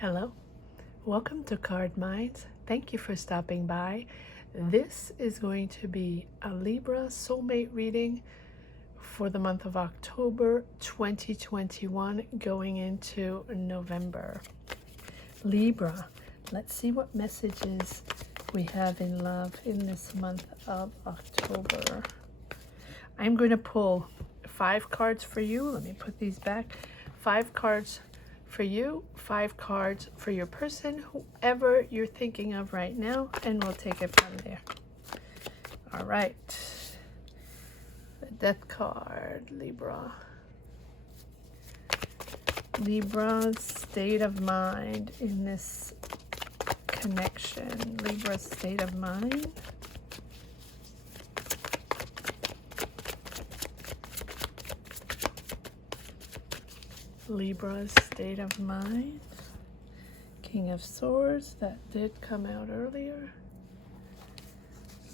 Hello, welcome to Card Minds. Thank you for stopping by. This is going to be a Libra Soulmate reading for the month of October 2021 going into November. Libra, let's see what messages we have in love in this month of October. I'm going to pull 5 cards for you. Let me put these back. 5 cards for you, 5 cards for your person, whoever you're thinking of right now, and we'll take it from there. All right. The Death card, Libra. Libra's state of mind in this connection. Libra's state of mind. Libra's state of mind. King of Swords, that did come out earlier.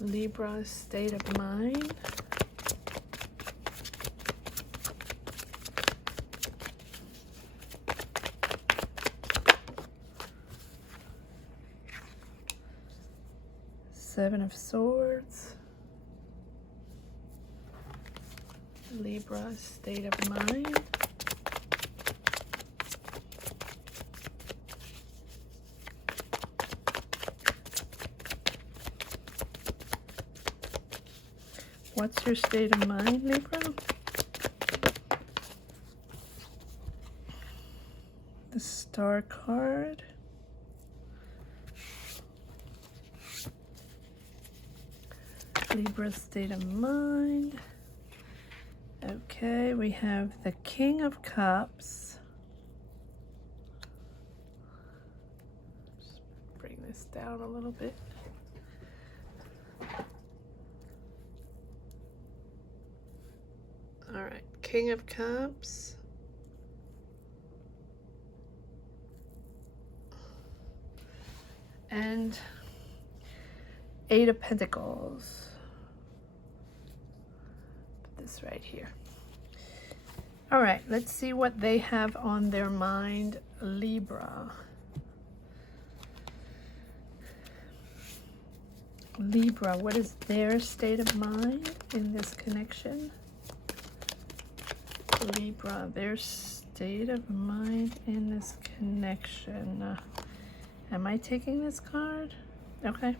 Libra's state of mind. Seven of Swords. Libra's state of mind. What's your state of mind, Libra? The Star card. Libra's state of mind. Okay, we have the King of Cups. Just bring this down a little bit. All right, King of Cups. And 8 of Pentacles. Put this right here. All right, let's see what they have on their mind, Libra. Libra, what is their state of mind in this connection? Libra, their state of mind in this connection. Am I taking this card? Okay.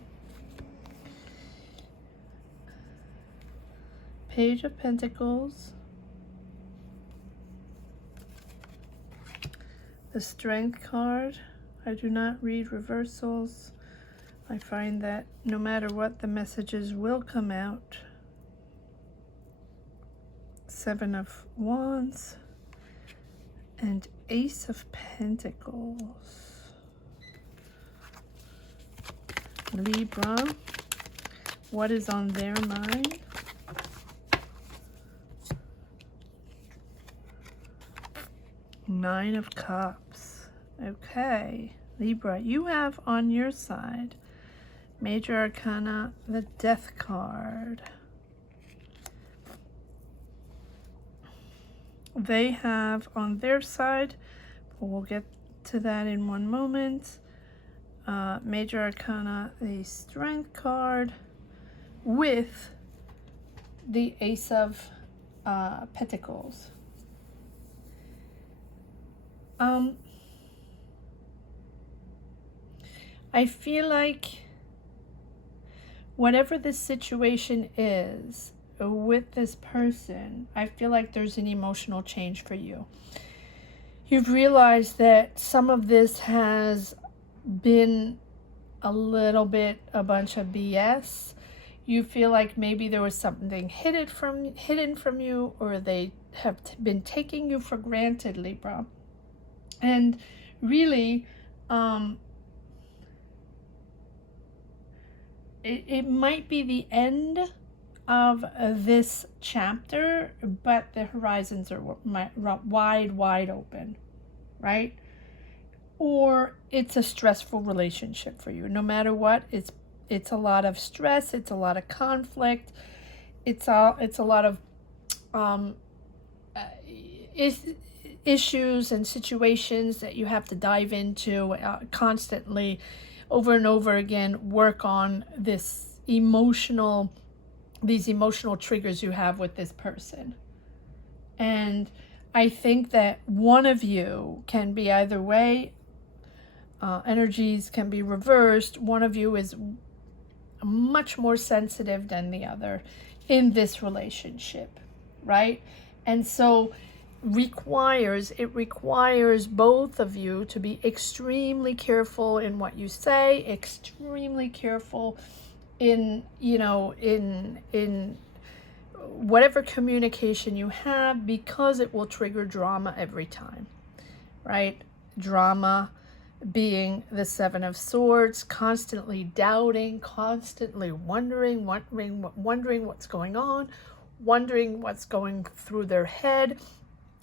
Page of Pentacles. The Strength card. I do not read reversals. I find that no matter what, the messages will come out. 7 of Wands and Ace of Pentacles. Libra, what is on their mind? Nine of Cups. Okay, Libra, you have on your side Major Arcana, the Death card. They have on their side, but we'll get to that in one moment, Major Arcana, the Strength card with the Ace of Pentacles. I feel like whatever this situation is with this person, I feel like there's an emotional change for you. You've realized that some of this has been a little bit a bunch of BS. You feel like maybe there was something hidden from you, or they have been taking you for granted, Libra. And really, it might be the end of this chapter, but the horizons are wide open, right? Or it's a stressful relationship for you. No matter what, it's a lot of stress, it's a lot of conflict, it's a lot of issues and situations that you have to dive into constantly, over and over again. Work on these emotional triggers you have with this person. And I think that one of you can be either way. Energies can be reversed. One of you is much more sensitive than the other in this relationship, right? And so it requires both of you to be extremely careful in what you say, extremely careful in whatever communication you have, because it will trigger drama every time, right? Drama being the Seven of Swords, constantly doubting, constantly wondering what's going on, wondering what's going through their head.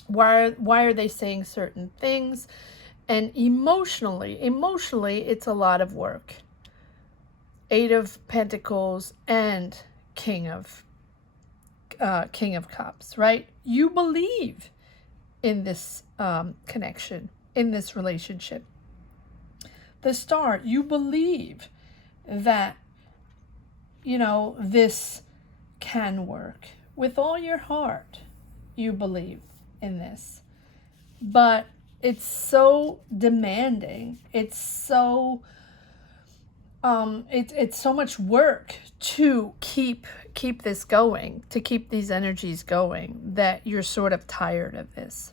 Why are they saying certain things? And emotionally, it's a lot of work. Eight of Pentacles and King of Cups, right? You believe in this connection, in this relationship. The Star, you believe that, this can work. With all your heart, you believe in this. But it's so demanding. It's so it's so much work to keep this going, to keep these energies going, that you're sort of tired of this.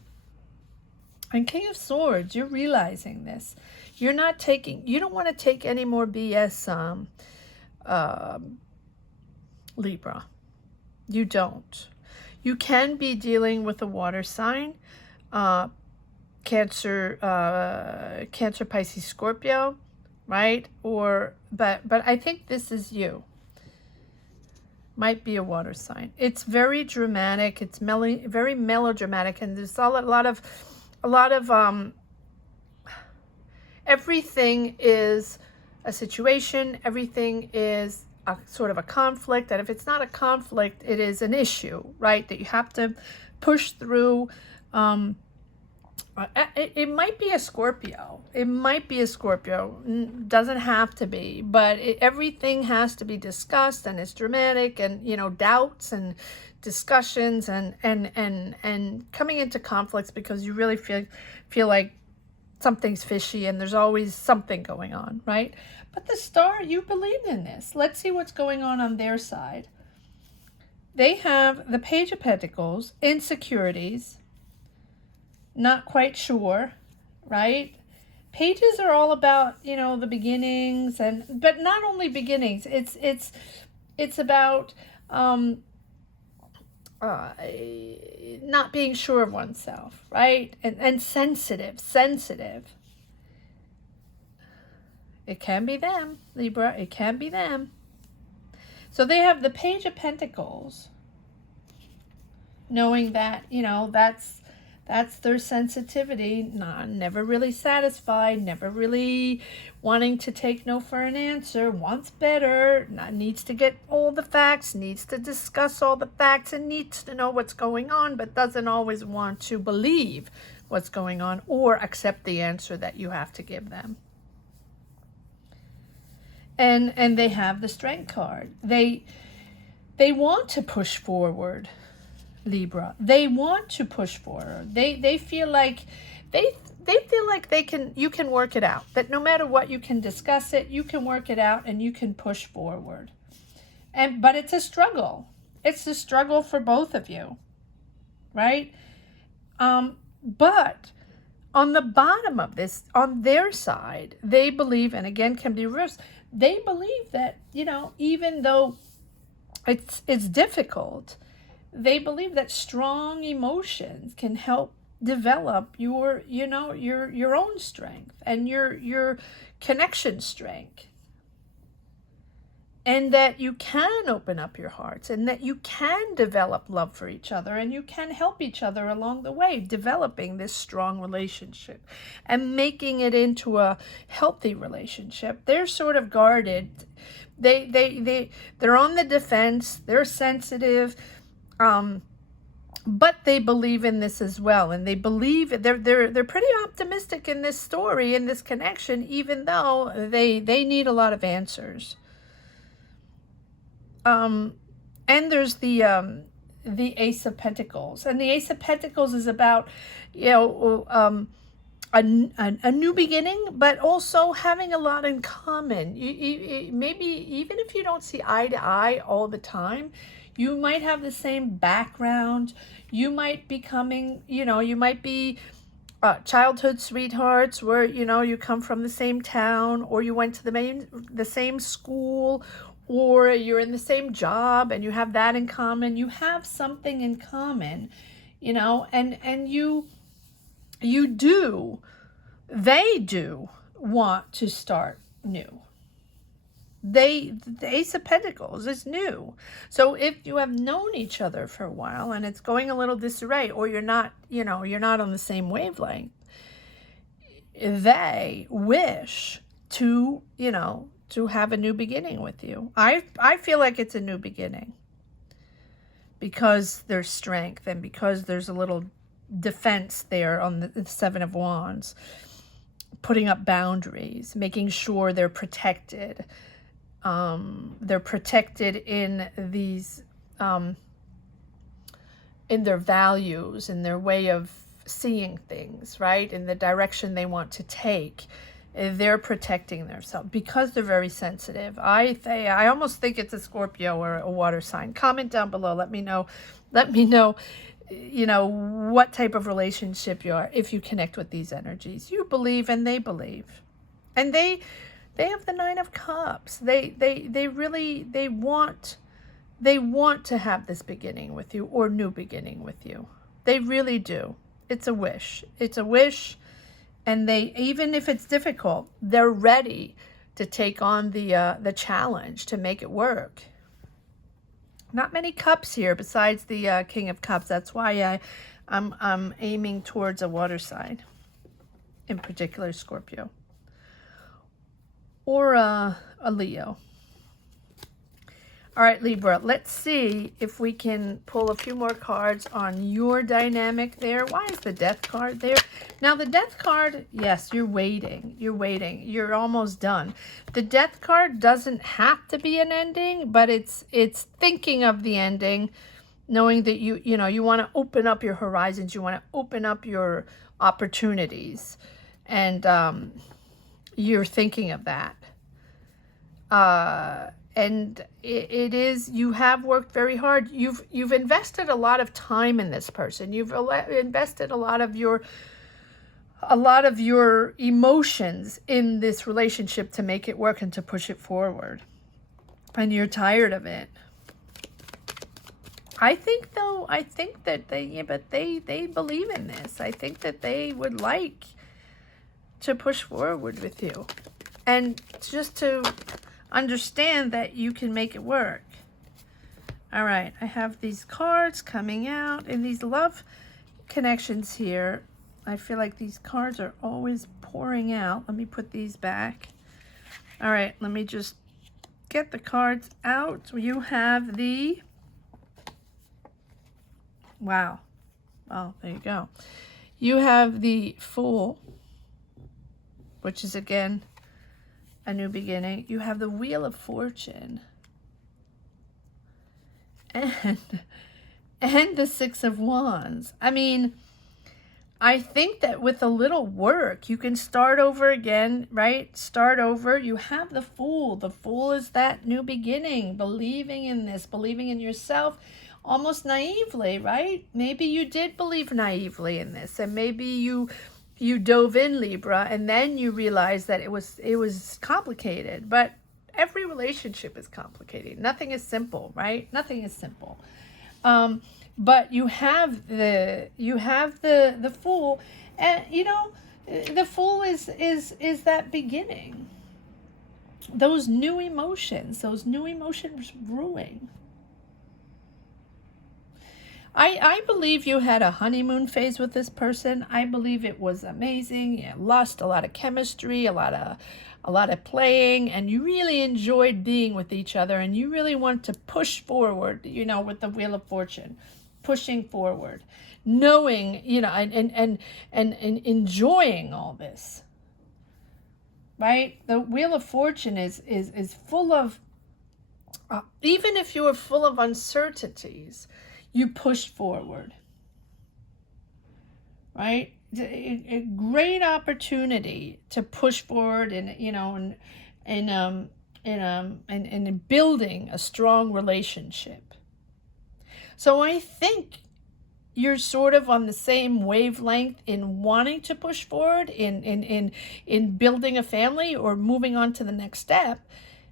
And King of Swords, you're realizing this. You don't want to take any more BS, Libra. You don't. You can be dealing with a water sign, Cancer, Pisces, Scorpio, right? But I think this is you. Might be a water sign. It's very dramatic. It's very melodramatic, and there's a lot of everything is a situation. Everything is a sort of a conflict. And if it's not a conflict, it is an issue, right? That you have to push through. It might be a Scorpio. It might be a Scorpio. Doesn't have to be, but everything has to be discussed, and it's dramatic, and doubts and discussions and coming into conflicts because you really feel like something's fishy and there's always something going on, right? But the Star, you believe in this. Let's see what's going on their side. They have the Page of Pentacles, insecurities, not quite sure, right? Pages are all about, the beginnings, but not only beginnings. It's about not being sure of oneself, right? And sensitive. It can be them, Libra. It can be them. So they have the Page of Pentacles, knowing that, that's their sensitivity, never really satisfied, never really wanting to take no for an answer, wants better, needs to get all the facts, needs to discuss all the facts, and needs to know what's going on, but doesn't always want to believe what's going on or accept the answer that you have to give them. And they have the Strength card. They want to push forward, Libra. They want to push forward. They feel like you can work it out. That no matter what, you can discuss it, you can work it out, and you can push forward. But it's a struggle. It's a struggle for both of you, right? But on the bottom of this, on their side, they believe, and again can be reversed, they believe that, even though it's difficult, they believe that strong emotions can help develop your own strength and your connection strength. And that you can open up your hearts, and that you can develop love for each other, and you can help each other along the way, developing this strong relationship and making it into a healthy relationship. They're sort of guarded. They're on the defense. They're sensitive. but they believe in this as well, and they believe they're pretty optimistic in this story, in this connection, even though they need a lot of answers. And there's the Ace of Pentacles, and the Ace of Pentacles is about, a new beginning, but also having a lot in common. Maybe even if you don't see eye to eye all the time, you might have the same background. You might be coming, you might be childhood sweethearts where, you come from the same town, or you went to the same school, or you're in the same job and you have that in common. You have something in common, and they do want to start new. The Ace of Pentacles is new. So if you have known each other for a while and it's going a little disarray, or you're not on the same wavelength, they wish to, to have a new beginning with you. I feel like it's a new beginning because there's strength, and because there's a little defense there on the Seven of Wands, putting up boundaries, making sure they're protected. They're protected in these, in their values, in their way of seeing things, right? In the direction they want to take. They're protecting themselves because they're very sensitive. I almost think it's a Scorpio or a water sign. Comment down below. Let me know, what type of relationship you are, if you connect with these energies. You believe and they believe. And they have the Nine of Cups. They want to have this beginning with you, or new beginning with you. They really do. It's a wish. It's a wish. And they, even if it's difficult, they're ready to take on the challenge to make it work. Not many cups here besides the King of Cups. That's why I'm aiming towards a water sign, in particular Scorpio, or a Leo. All right, Libra, let's see if we can pull a few more cards on your dynamic there. Why is the Death card there? Now, the Death card, yes, you're waiting. You're waiting. You're almost done. The Death card doesn't have to be an ending, but it's thinking of the ending, knowing that you want to open up your horizons. You want to open up your opportunities. And you're thinking of that. And it is, you have worked very hard. You've invested a lot of time in this person. You've invested a lot of your emotions in this relationship to make it work and to push it forward. And you're tired of it. I think that they believe in this. I think that they would like to push forward with you. And just to understand that you can make it work. All right, I have these cards coming out in these love connections here. I feel like these cards are always pouring out. Let me put these back. All right, let me just get the cards out. You have the, wow. Well, there you go. You have the Fool, which is again a new beginning. You have the Wheel of Fortune, and the Six of Wands. I mean, I think that with a little work, you can start over again, right? Start over. You have the Fool. The Fool is that new beginning, believing in this, believing in yourself, almost naively, right? Maybe you did believe naively in this, and maybe you dove in, Libra, and then you realized that it was complicated. But every relationship is complicated. Nothing is simple, right? Nothing is simple. But you have the Fool, and the Fool is that beginning. Those new emotions brewing. I believe you had a honeymoon phase with this person. I believe it was amazing. You had lust, a lot of chemistry, a lot of playing, and you really enjoyed being with each other, and you really want to push forward, with the Wheel of Fortune. pushing forward, knowing, you know, and enjoying all this, right? The Wheel of Fortune is full of, even if you are full of uncertainties, you push forward, right? A great opportunity to push forward and, you know, in building a strong relationship. So I think you're sort of on the same wavelength in wanting to push forward in building a family or moving on to the next step,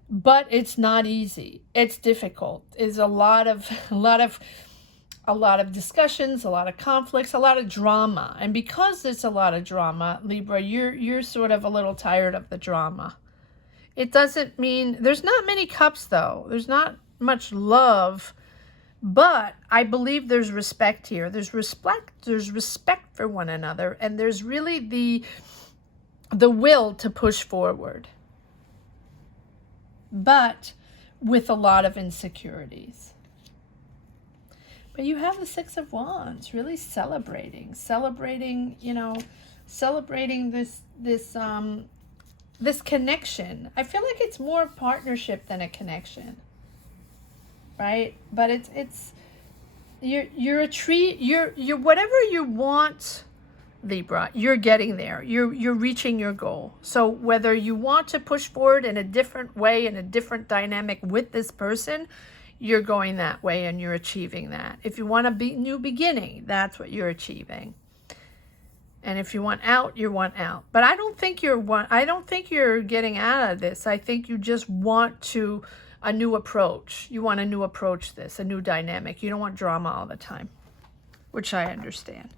but it's not easy. It's difficult. It's a lot of discussions, a lot of conflicts, a lot of drama. And because there's a lot of drama, Libra, you're sort of a little tired of the drama. It doesn't mean, there's not many cups though. There's not much love, but I believe there's respect here. There's respect for one another, and there's really the will to push forward, but with a lot of insecurities. But you have the Six of Wands, really celebrating, you know, celebrating this connection. I feel like it's more partnership than a connection, right? But it's you're a tree. You're whatever you want, Libra. You're getting there. You're reaching your goal. So whether you want to push forward in a different way, in a different dynamic with this person, you're going that way and you're achieving that. If you want a new beginning, that's what you're achieving. And if you want out, you want out. But I don't think you're getting out of this. I think you just want a new approach. You want a new approach, a new dynamic. You don't want drama all the time, which I understand.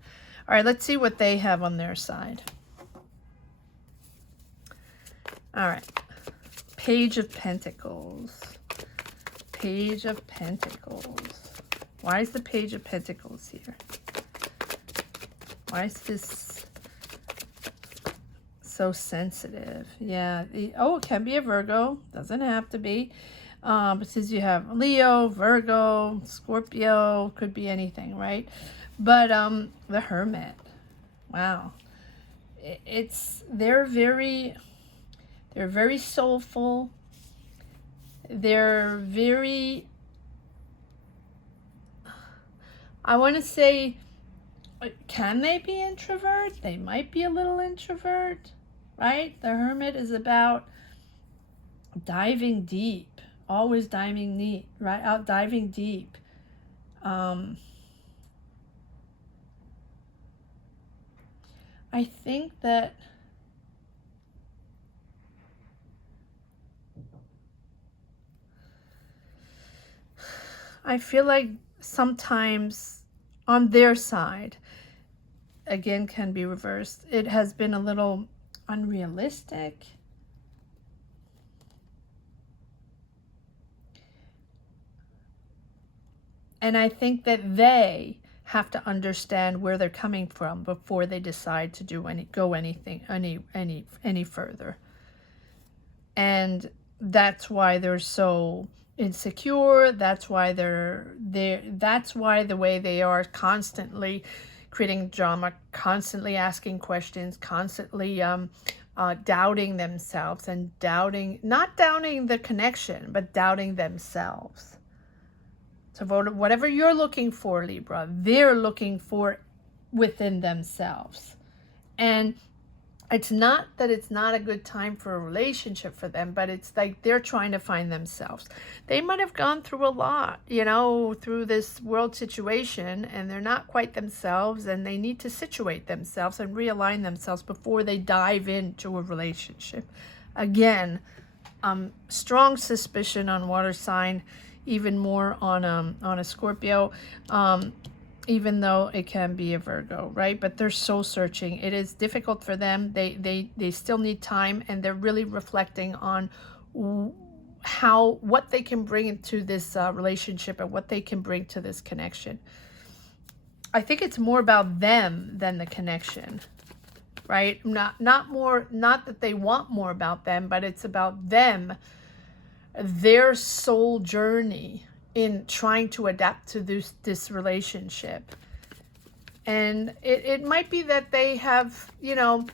All right, let's see what they have on their side. All right. Page of Pentacles. Page of Pentacles. Why is the Page of Pentacles here? Why is this so sensitive? Yeah. It can be a Virgo. Doesn't have to be. It says you have Leo, Virgo, Scorpio. Could be anything, right? But the Hermit. Wow. They're very soulful. They're very, I want to say, can they be introvert? They might be a little introvert, right? The Hermit is about diving deep, always diving deep, right? Diving deep. I think that I feel like sometimes on their side, again, can be reversed. It has been a little unrealistic. And I think that they have to understand where they're coming from before they decide to do any further. And that's why they're so insecure. That's why that's why the way they are, constantly creating drama, constantly asking questions, constantly doubting themselves and not doubting the connection, but doubting themselves. So whatever you're looking for, Libra, they're looking for within themselves. And it's not that it's not a good time for a relationship for them, but it's like they're trying to find themselves. They might have gone through a lot, you know, through this world situation, and they're not quite themselves, and they need to situate themselves and realign themselves before they dive into a relationship. Again, strong suspicion on water sign, even more on a Scorpio, even though it can be a Virgo, right? But they're soul searching. It is difficult for them. They still need time, and they're really reflecting on what they can bring into this relationship and what they can bring to this connection. I think it's more about them than the connection, right? Not that they want more about them, but it's about them, their soul journey in trying to adapt to this relationship. And it might be that they have, you know,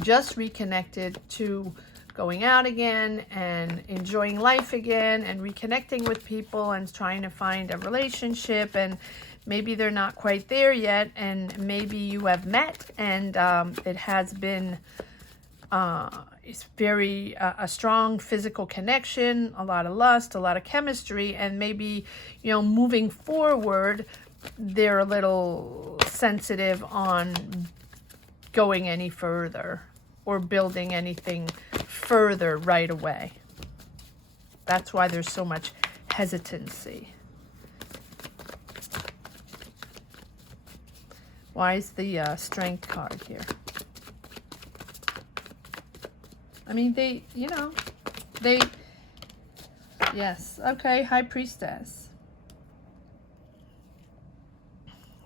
just reconnected to going out again and enjoying life again and reconnecting with people and trying to find a relationship, and maybe they're not quite there yet, and maybe you have met and it has been it's very a strong physical connection, a lot of lust, a lot of chemistry, and maybe, you know, moving forward they're a little sensitive on going any further or building anything further right away. That's why there's so much hesitancy. Why is the Strength card here? I mean, they, you know, they, yes, okay, High Priestess.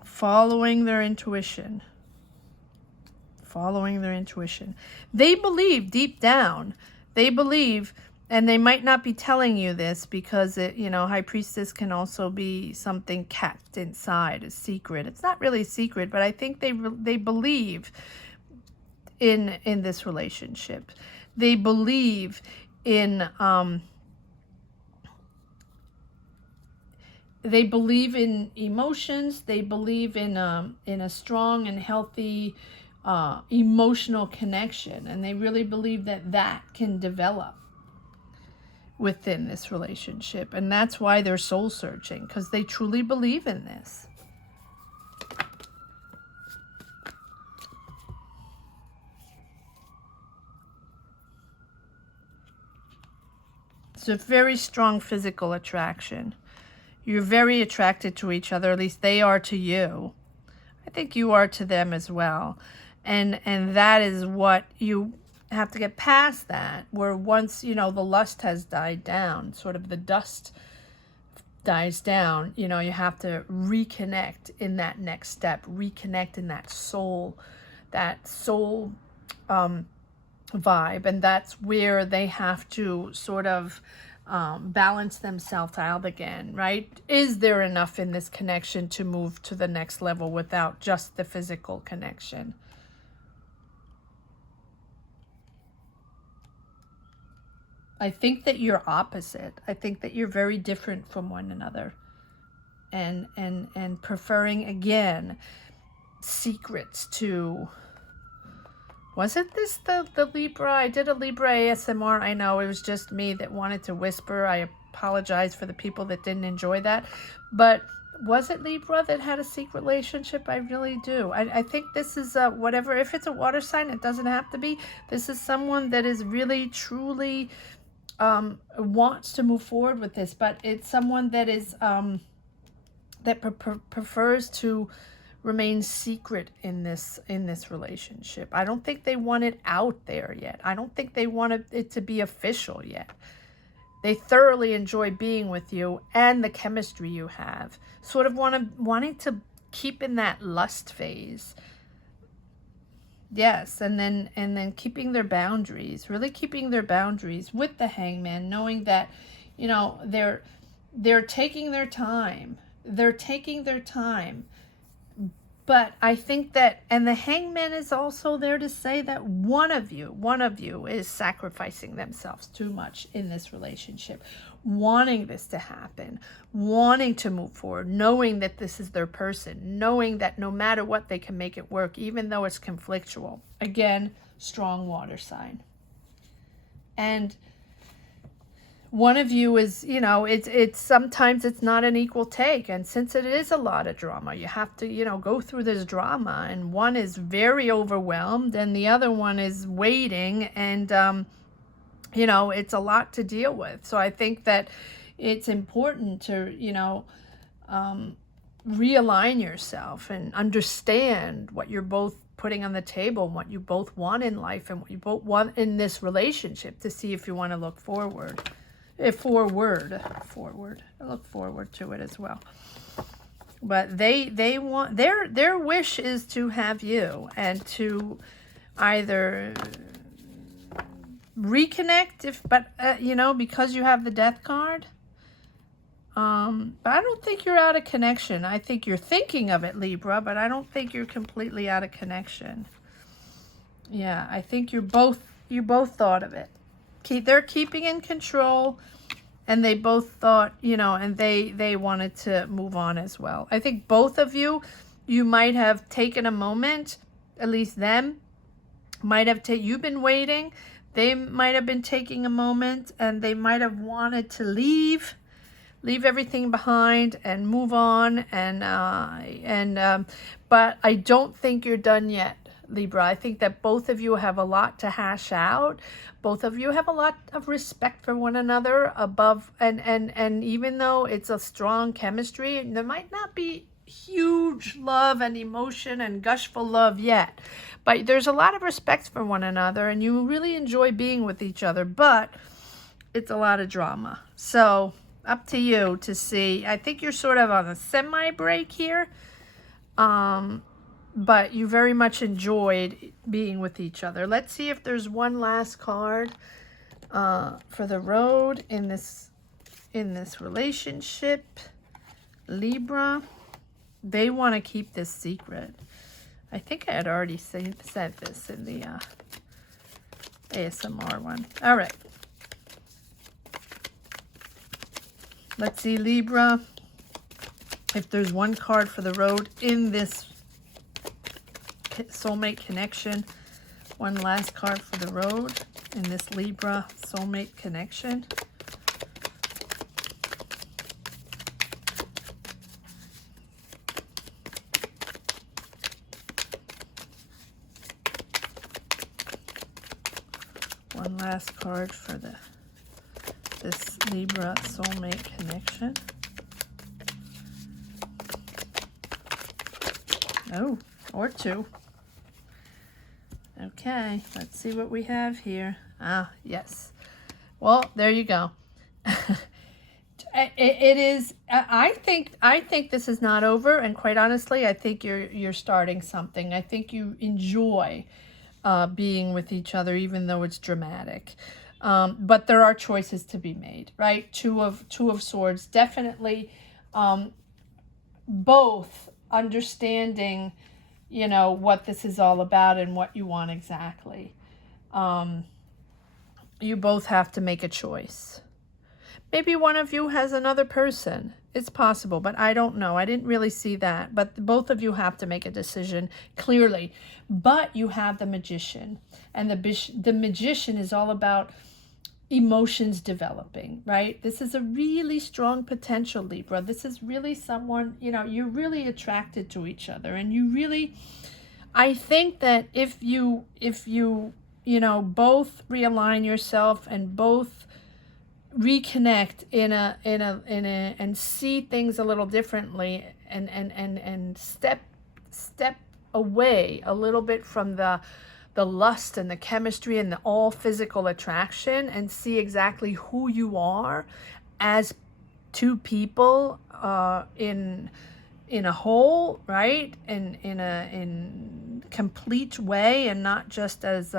Following their intuition. Following their intuition. They believe deep down, they believe, and they might not be telling you this because it, you know, High Priestess can also be something kept inside, a secret. It's not really a secret, but I think they believe in this relationship. They believe in emotions. They believe in a strong and healthy emotional connection, and they really believe that that can develop within this relationship, and that's why they're soul searching, because they truly believe in this. It's a very strong physical attraction. You're very attracted to each other, at least they are to you. I think you are to them as well. And that is what you have to get past, that, where once, you know, the lust has died down, sort of the dust dies down, you know, you have to reconnect in that next step, reconnect in that soul vibe. And that's where they have to sort of balance themselves out again, right? Is there enough in this connection to move to the next level without just the physical connection? I think that you're opposite. I think that you're very different from one another, and preferring, again, secrets to... Was it this the Libra? I did a Libra ASMR. I know it was just me that wanted to whisper. I apologize for the people that didn't enjoy that. But was it Libra that had a secret relationship? I really do. I think this is whatever. If it's a water sign, it doesn't have to be. This is someone that is really, truly wants to move forward with this. But it's someone that is that prefers to remain secret in this relationship. I don't think they want it out there yet. I don't think they want it to be official yet. They thoroughly enjoy being with you and the chemistry you have. Sort of wanting to keep in that lust phase. Yes, and then keeping their boundaries, really keeping their boundaries with the Hangman, knowing that, you know, they're taking their time. They're taking their time. But I think that, and the Hangman is also there to say that one of you is sacrificing themselves too much in this relationship, wanting this to happen, wanting to move forward, knowing that this is their person, knowing that no matter what, they can make it work, even though it's conflictual. Again, strong water sign. And one of you is, you know, it's sometimes it's not an equal take. And since it is a lot of drama, you have to, you know, go through this drama. And one is very overwhelmed and the other one is waiting. And, you know, it's a lot to deal with. So I think that it's important to, you know, realign yourself and understand what you're both putting on the table and what you both want in life and what you both want in this relationship to see if you want to look forward. Forward. I look forward to it as well. But they want, their wish is to have you and to either reconnect, you know, because you have the Death card. But I don't think you're out of connection. I think you're thinking of it, Libra, but I don't think you're completely out of connection. Yeah, I think you both thought of it. They're keeping in control, and they both thought, you know, and they wanted to move on as well. I think both of you might have taken a moment, at least them, might have you've been waiting. They might have been taking a moment, and they might have wanted to leave everything behind and move on. But I don't think you're done yet, Libra. I think that both of you have a lot to hash out. Both of you have a lot of respect for one another above, and even though it's a strong chemistry, there might not be huge love and emotion and gushful love yet, but there's a lot of respect for one another, and you really enjoy being with each other, but it's a lot of drama. So up to you to see. I think you're sort of on a semi-break here, but you very much enjoyed being with each other. Let's see if there's one last card for the road in this relationship. Libra, they want to keep this secret. I think I had already said this in the ASMR one. All right. Let's see, Libra, if there's one card for the road in this soulmate connection. One last card for the road in this Libra soulmate connection. One last card for this Libra soulmate connection. Oh, or two. Okay, let's see what we have here. Ah, yes. Well, there you go. It is. I think this is not over, and quite honestly, I think you're starting something. I think you enjoy being with each other, even though it's dramatic. But there are choices to be made, right? Two of Swords, definitely. Both understanding, you know, what this is all about and what you want exactly. You both have to make a choice. Maybe one of you has another person. It's possible, but I don't know. I didn't really see that. But both of you have to make a decision clearly. But you have the Magician. And the Magician is all about emotions developing, right? This is a really strong potential, Libra. This is really someone, you know, you're really attracted to each other. And you really, I think that if you know, both realign yourself and both reconnect and see things a little differently and step away a little bit from the lust and the chemistry and the all physical attraction, and see exactly who you are as two people in a whole, right? In complete way, and not just as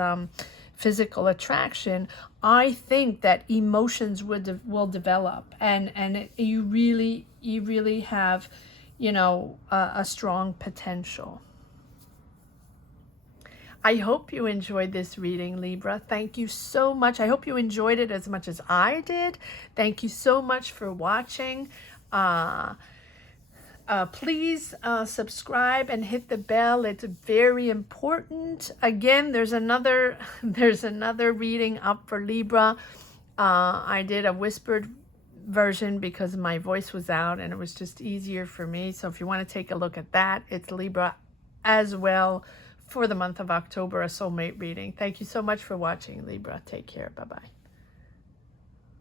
physical attraction. I think that emotions will develop, and you really have, you know, a strong potential. I hope you enjoyed this reading, Libra. Thank you so much. I hope you enjoyed it as much as I did. Thank you so much for watching. Please subscribe and hit the bell. It's very important. Again, there's another reading up for Libra. I did a whispered version because my voice was out and it was just easier for me. So if you want to take a look at that, it's Libra as well for the month of October, a soulmate reading. Thank you so much for watching, Libra. Take care. Bye-bye.